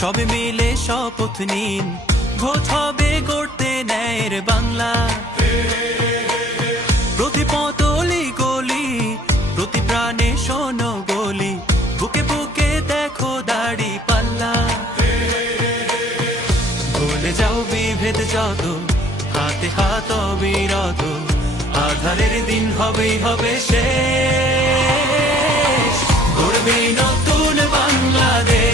সবে মিলে শপথ নিন। ভোট হবে গড়তে ন্যায়ের বাংলা। প্রতি পতলি গলি, প্রতি প্রাণে শোনো গলি। বুকে বুকে দেখো দাড়ি পাল্লা। ভুলে যাও বিভেদ যত, হাতে হাত অবিরত। আধারের দিন হবেই হবে শেষ। গড়বে নতুন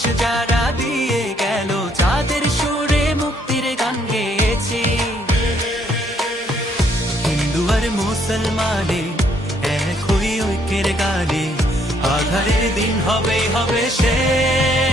এ দেশ যারা দিয়ে গেল যাদের সুরে মুক্তির গান গেয়েছি। হিন্দু আর মুসলমানে এক হই ঐক্যের গানে, আধারের দিন হবে হবে শেষ।